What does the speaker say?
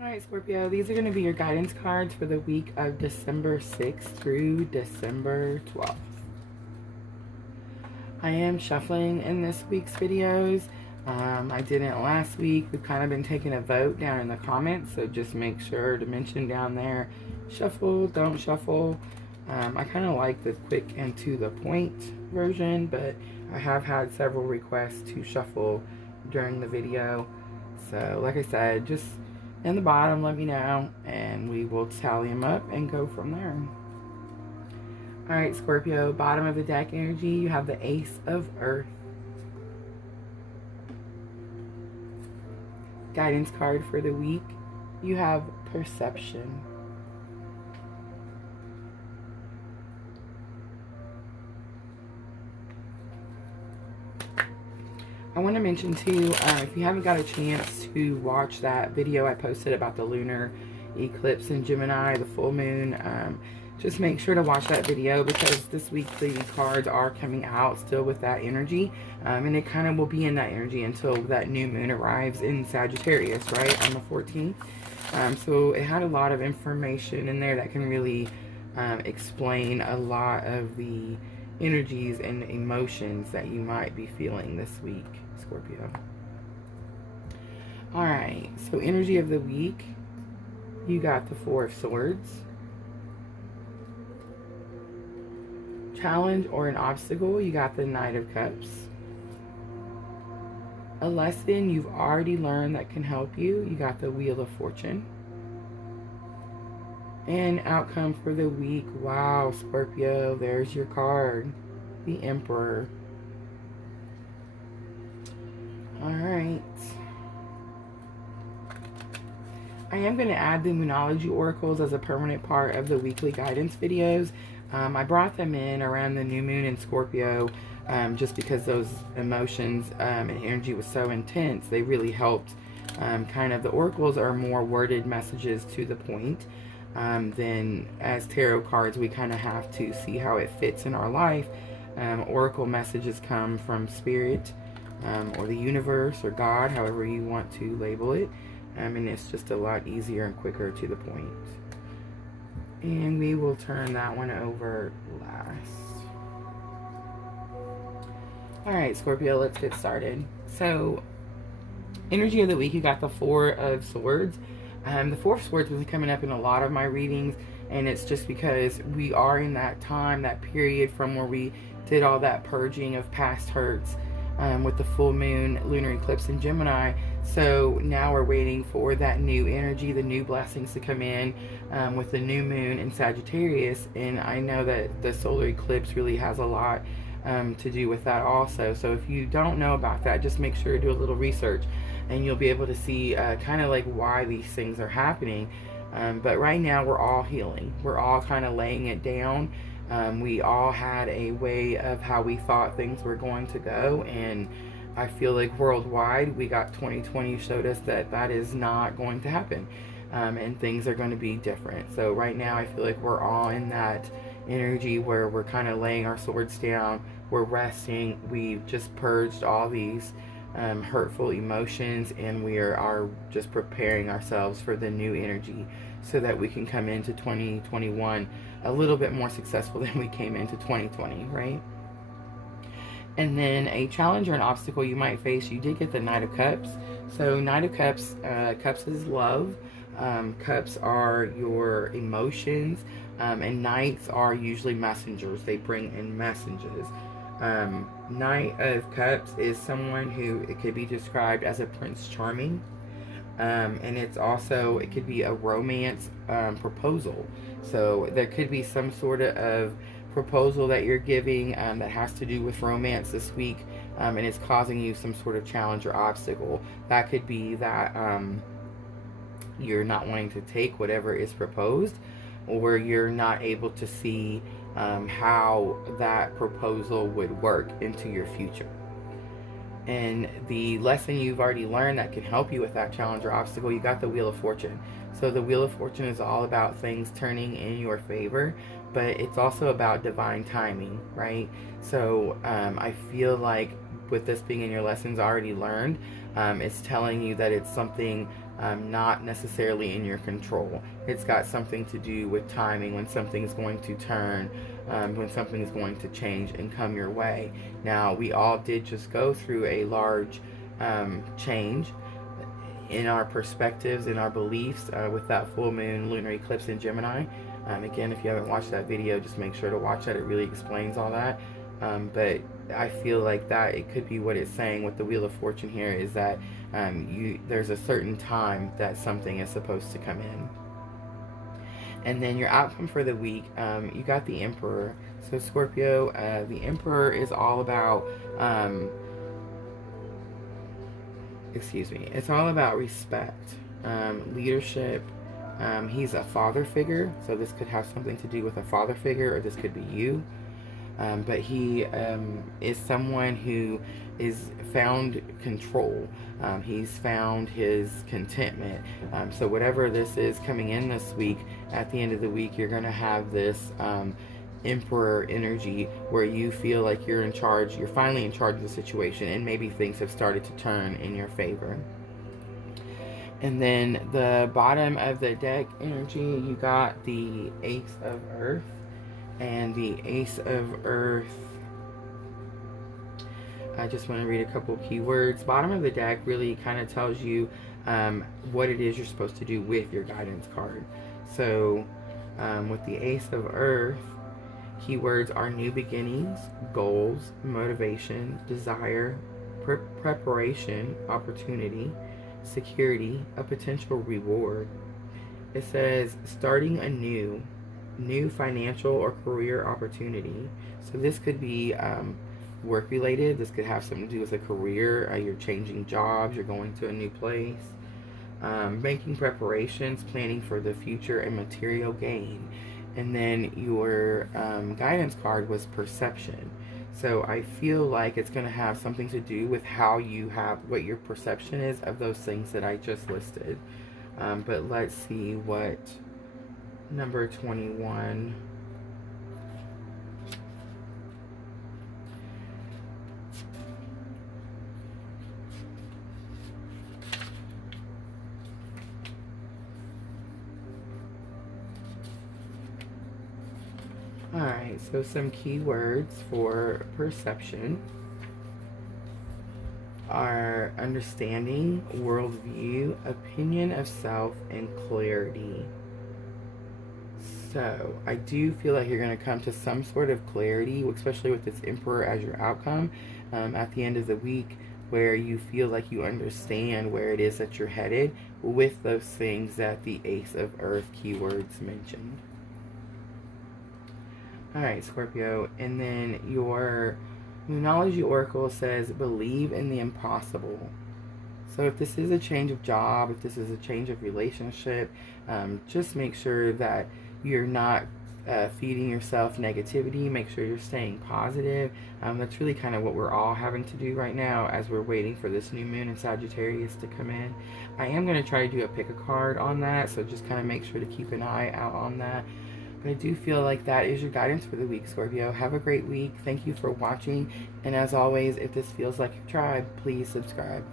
Alright, Scorpio, these are going to be your guidance cards for the week of December 6th through December 12th. I am shuffling in this week's videos. I didn't last week. We've kind of been taking a vote down in the comments, so just make sure to mention down there, shuffle, don't shuffle. I kind of like the quick and to the point version, but I have had several requests to shuffle during the video. So, like I said, just in the bottom, let me know, and we will tally them up and go from there. Alright, Scorpio, bottom of the deck energy, you have the Ace of Earth. Guidance card for the week, you have Perception. I want to mention too, if you haven't got a chance to watch that video I posted about the lunar eclipse in Gemini, the full moon, just make sure to watch that video, because this week the cards are coming out still with that energy, and it kind of will be in that energy until that new moon arrives in Sagittarius, right, on the 14th. So it had a lot of information in there that can really explain a lot of the energies and emotions that you might be feeling this week, Scorpio. Alright, so energy of the week, you got the Four of Swords. Challenge or an obstacle, you got the Knight of Cups. A lesson you've already learned that can help you, you got the Wheel of Fortune. And outcome for the week, wow, Scorpio, there's your card, the Emperor. Alright. I am going to add the Moonology Oracles as a permanent part of the weekly guidance videos. I brought them in around the new moon in Scorpio, just because those emotions and energy was so intense. They really helped. Kind of, the oracles are more worded messages to the point. Then as tarot cards, we kind of have to see how it fits in our life. Oracle messages come from spirit, or the universe, or God, however you want to label it. And it's just a lot easier and quicker to the point. And we will turn that one over last. Alright, Scorpio, let's get started. So, energy of the week, you got the Four of Swords. The Four of Swords will be coming up in a lot of my readings, and it's just because we are in that time, that period from where we did all that purging of past hurts with the full moon lunar eclipse in Gemini. So now we're waiting for that new energy, the new blessings to come in with the new moon in Sagittarius. And I know that the solar eclipse really has a lot to do with that also. So if you don't know about that, just make sure to do a little research, and you'll be able to see kind of like why these things are happening. But right now we're all healing. We're all kind of laying it down. We all had a way of how we thought things were going to go, and I feel like worldwide we got 2020 showed us that that is not going to happen, and things are going to be different. So right now I feel like we're all in that energy where we're kind of laying our swords down, we're resting, we've just purged all these hurtful emotions, and we are just preparing ourselves for the new energy so that we can come into 2021 a little bit more successful than we came into 2020, right? And then a challenge or an obstacle you might face, you did get the Knight of Cups. So Knight of Cups, Cups is love. Cups are your emotions, and Knights are usually messengers. They bring in messages. Knight of Cups is someone who, it could be described as a Prince Charming. And it's also, it could be a romance proposal. So there could be some sort of proposal that you're giving that has to do with romance this week, and it's causing you some sort of challenge or obstacle. That could be that you're not wanting to take whatever is proposed, or you're not able to see how that proposal would work into your future. And the lesson you've already learned that can help you with that challenge or obstacle, you got the Wheel of Fortune. So the Wheel of Fortune is all about things turning in your favor, but it's also about divine timing, right? So I feel like with this being in your lessons already learned, it's telling you that it's something not necessarily in your control. It's got something to do with timing, when something's going to turn, when something's going to change and come your way. Now, we all did just go through a large change in our perspectives, in our beliefs, with that full moon lunar eclipse in Gemini. Again, if you haven't watched that video, just make sure to watch that. It really explains all that. But I feel like that it could be what it's saying with the Wheel of Fortune here, is that there's a certain time that something is supposed to come in. And then your outcome for the week, you got the Emperor. So Scorpio, the Emperor is all about, it's all about respect, leadership. He's a father figure, so this could have something to do with a father figure, or this could be you. But he is someone who is found control. He's found his contentment. So whatever this is coming in this week, at the end of the week, you're going to have this Emperor energy where you feel like you're in charge. You're finally in charge of the situation, and maybe things have started to turn in your favor. And then the bottom of the deck energy, you got the Ace of Earth. And the Ace of Earth, I just want to read a couple of keywords. Bottom of the deck really kind of tells you what it is you're supposed to do with your guidance card. So with the Ace of Earth, keywords are new beginnings, goals, motivation, desire, preparation, opportunity, security, a potential reward. It says starting anew, new financial or career opportunity. So this could be work related. This could have something to do with a career. You're changing jobs, you're going to a new place. Making preparations, planning for the future, and material gain. And then your guidance card was perception. So I feel like it's going to have something to do with how you have, what your perception is of those things that I just listed. But let's see what number 21. Alright, so some keywords for perception are understanding, worldview, opinion of self, and clarity. So I do feel like you're going to come to some sort of clarity, especially with this Emperor as your outcome at the end of the week, where you feel like you understand where it is that you're headed with those things that the Ace of Earth keywords mentioned. Alright, Scorpio, and then your Moonology Oracle says, believe in the impossible. So if this is a change of job, if this is a change of relationship, just make sure that you're not feeding yourself negativity. Make sure you're staying positive. That's really kind of what we're all having to do right now as we're waiting for this new moon in Sagittarius to come in. I am going to try to do a pick a card on that, so just kind of make sure to keep an eye out on that. But I do feel like that is your guidance for the week, Scorpio. Have a great week. Thank you for watching. And as always, if this feels like your tribe, please subscribe.